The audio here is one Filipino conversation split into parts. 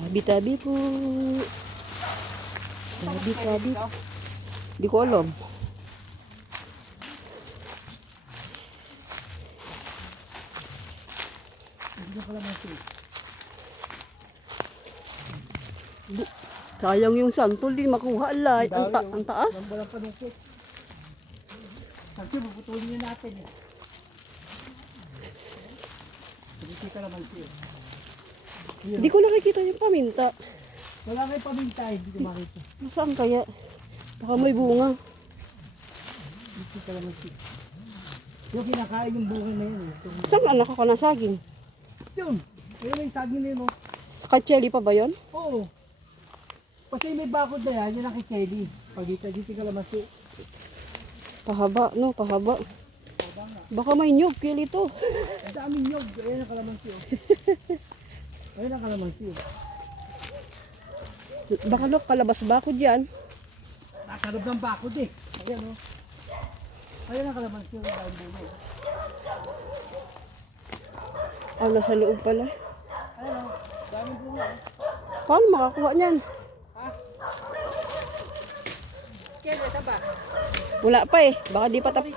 Tabi-tabi po. Tabi-tabi. Di ko alam. Sayang yung santol, di makuha alay. Ang taas. Walang panungkit. Kasi puputulin niya natin eh. Hindi ka naman siya. Hindi ko nakikita yung paminta. Wala kayong paminta eh, hindi ko makita. Saan kaya? Baka may bunga. Hindi ka naman siya. Yung kinakain yung bunga na yun. Saan anak ako ng saging? Yun. Ayun na yung saging na yun. Oh. Sa Kacheli pa ba yun? Oo. Kasi may bakod na yan, yun ang kikeli. Pag dito ka naman siya. Pahaba, no? Pahaba. Baka may nyug, kili to. Ang daming nyog. Ayun ang kalamansi. Oh. Ayun ang kalamansi. Oh. Baka no, kalabas bakod yan. Nakalab ng bakod eh. Ayan o. Ayun ang kalamansi. Ang daming bunga. Ah, nasa loob pala. Ayun o. Daming bunga. Paano makakuha niyan? Ha? Kaya ito ba? Wala pa eh. Baka di pa tapos.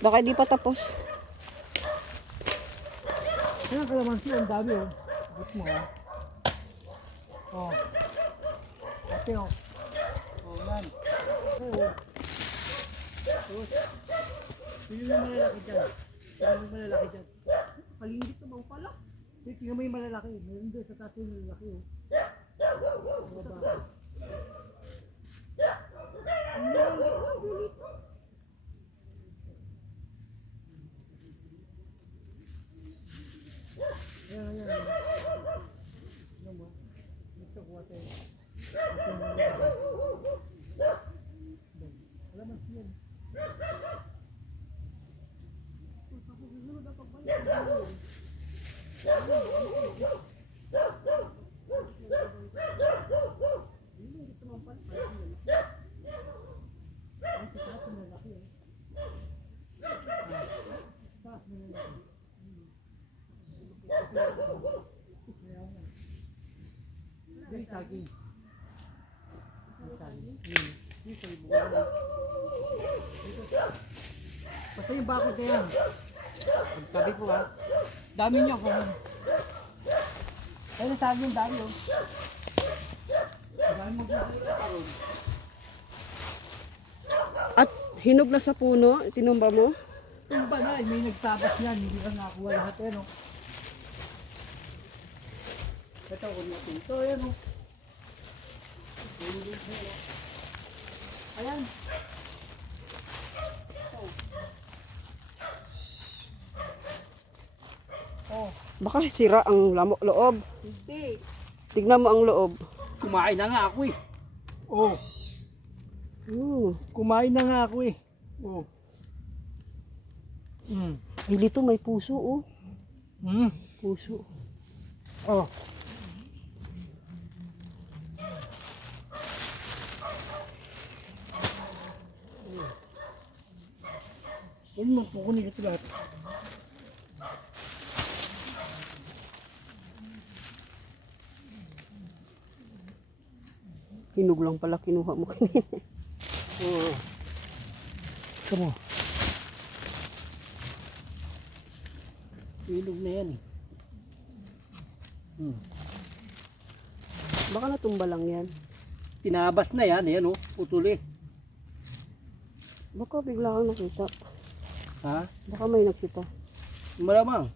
Baka di pa tapos. Ayun ang kalamansi. Ang dami o. But mo ha. Oh. Ate o. Oh, yan. Oo. Tapos. Pili mo yung malalaki dyan. Pili mo yung malalaki dyan. Palingit naman pala. Tingnan mo yung malalaki. Meron doon sa taas yung malalaki o. Ayan, ayan. Ano mo? Gusto ko ate. Alam mo siya. Ini saging. Ini saging. Ini saging bukan. Pati yung bakod na yan. Tabi ko ha. Dami niyo ko. Ayun ang saging dami oh. Dami mo karon. At hinog na sa puno, tinumba mo. Yung ba na, may nagtabas yan. Hindi ka nakakuha lahat yan oh. Ito ko natin. Ito yan oh. Ayan. Oh. Baka sira ang loob. Hindi. Tignan mo ang loob. Kumain na nga ako eh. Oh. Kumain na nga ako eh. Oh. Ay, dito may puso oh. Puso. Oh. Huwag mo kukunin ito lahat. Hinog lang pala kinuha mo kanina. Oo. Ito mo. Ilog na yan. Baka natumba lang yan. Tinabas na yan. Yan o. Putuli. Baka bigla kang nakita. Ha? Baka may nagsita. Malamang.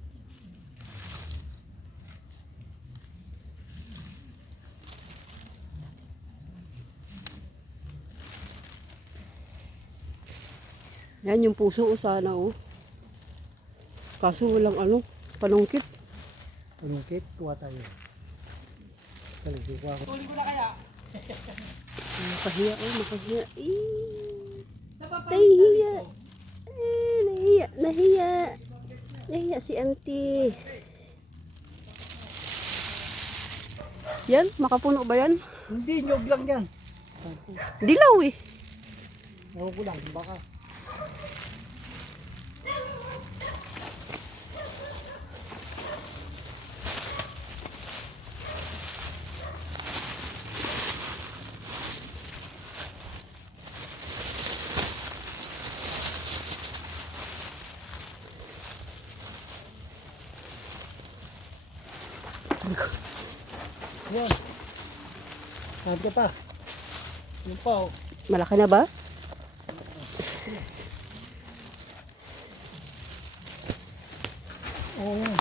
Yan yung puso oh, sana oh. Kaso walang ano, panungkit. Panungkit, kuha tayo. Talagay ko ako. Tuloy ko na kaya? Makahiya oh, makahiya. Nahiya. Nahiya. Nahiya si auntie. Yan, makapuno ba yan? Hindi, nyog lang yan. Dilaw eh. Ewan ko lang, baka. Yan. Sabi ka pa. Yung pa oh. Malaki na ba? Oo nga.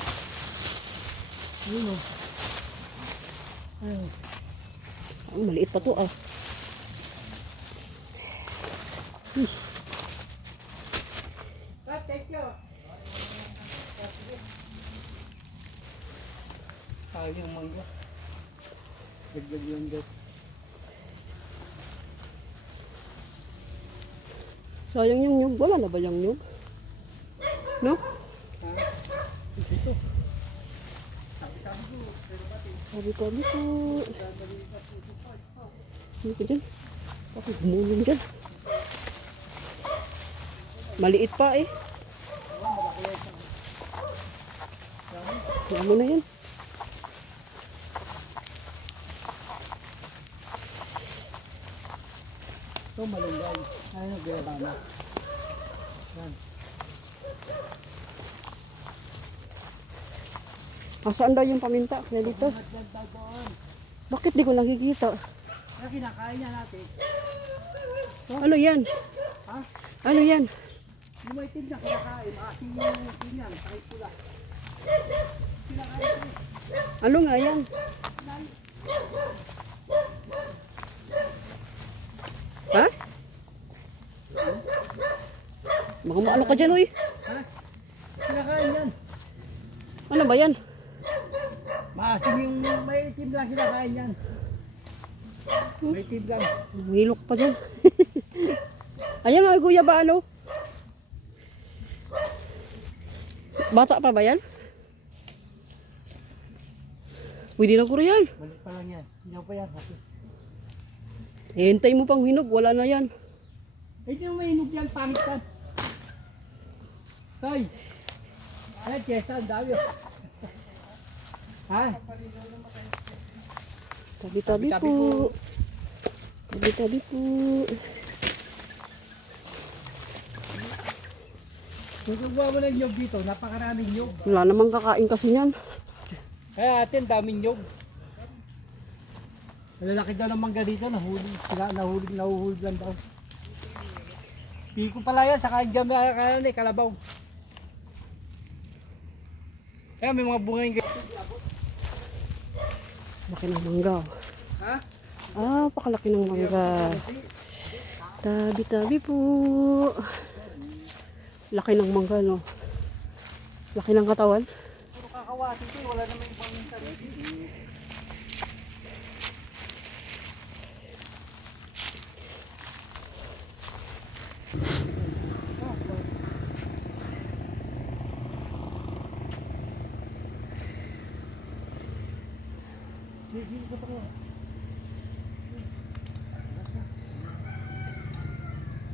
Yun oh. Ayun. Ang maliit pa to ah. Thank you. Sayang mangga. Dagdag lang dito. Sayang yung nyug. Wala na ba yung nyug? No? Dito. Sabi ko. Hindi ko dyan. Bakit gumulong dyan? Maliit pa eh. Kaya mo na yan. Ito malunggay. Ayun, ginaba na. Yan. Saan daw yung paminta? Kaya dito. Bakit di ko nakikita? Kaya kinakain niya natin. Ano yan? Ha? Ano yan? Yung may itim na kinakain. Ating yung itim yan. Kahit pula. Kinakain ko. Ano nga yan? Ha? Baka maano ka dyan, uy. Ha? Kinakain yan. Ano ba yan? Maasim yung may itim lang kinakain yan. May itim lang. Hilok pa dyan. Ayan nga, kuya ba ano? Bata pa ba yan? Pwede na ko yan. Balik pa lang yan. Hindi pa yan. Hintay mo pang hinog, wala na yan. Eh, hindi mo mainog yan. Pangit yan. Tay. Ay, Chesa, ang dami. Ha? Tabi-tabi Tabi-tabi po. Tabi-tabi po. Susubuhan mo ng nyog dito. Napakaraming nyog. Wala namang kakain kasi yan. Kaya atin, daming nyog. Malalaki daw ng mangga dito. Nahuli. Sila nahuhuli lang daw. Piko pala yan. Saka yung dyan kalabaw. Kaya may mga bunga yung Laki ng mangga. Ha? Pakalaki ng mangga. Tabi-tabi po. Laki ng mangga, no? Laki ng katawan. Puro kakawasi ito. Wala naman ibang sarili. Hindi ko pa